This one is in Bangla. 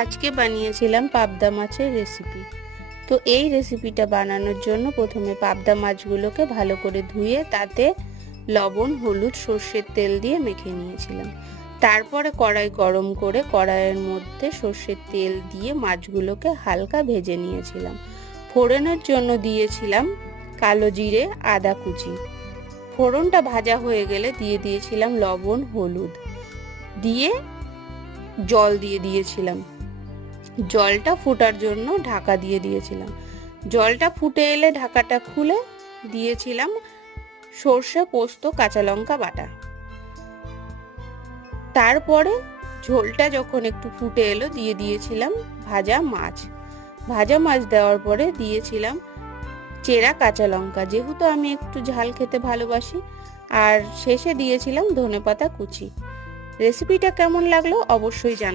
আজকে বানিয়েছিলাম পাবদা মাছের রেসিপি। তো এই রেসিপিটা বানানোর জন্য প্রথমে পাবদা মাছগুলোকে ভালো করে ধুয়ে তাতে লবণ, হলুদ, সর্ষের তেল দিয়ে মেখে নিয়েছিলাম। তারপরে কড়াই গরম করে কড়াইয়ের মধ্যে সর্ষের তেল দিয়ে মাছগুলোকে হালকা ভেজে নিয়েছিলাম। ফোড়নের জন্য দিয়েছিলাম কালো জিরে, আদা কুচি। ফোড়নটা ভাজা হয়ে গেলে দিয়ে দিয়েছিলাম লবণ, হলুদ, দিয়ে জল দিয়ে দিয়েছিলাম। জলটা ফোটার জন্য ঢাকা দিয়ে দিয়েছিলাম। জলটা ফুটে এলে ঢাকাটা খুলে দিয়েছিলাম সর্ষে, পোস্ত, কাঁচা লঙ্কা বাটা। তারপরে ঝোলটা যখন একটু ফুটে এলো দিয়ে দিয়েছিলাম ভাজা মাছ। ভাজা মাছ দেওয়ার পরে দিয়েছিলাম চেরা কাঁচা লঙ্কা, যেহেতু আমি একটু ঝাল খেতে ভালোবাসি। আর শেষে দিয়েছিলাম ধনেপাতা কুচি। রেসিপিটা কেমন লাগলো অবশ্যই জানাবেন।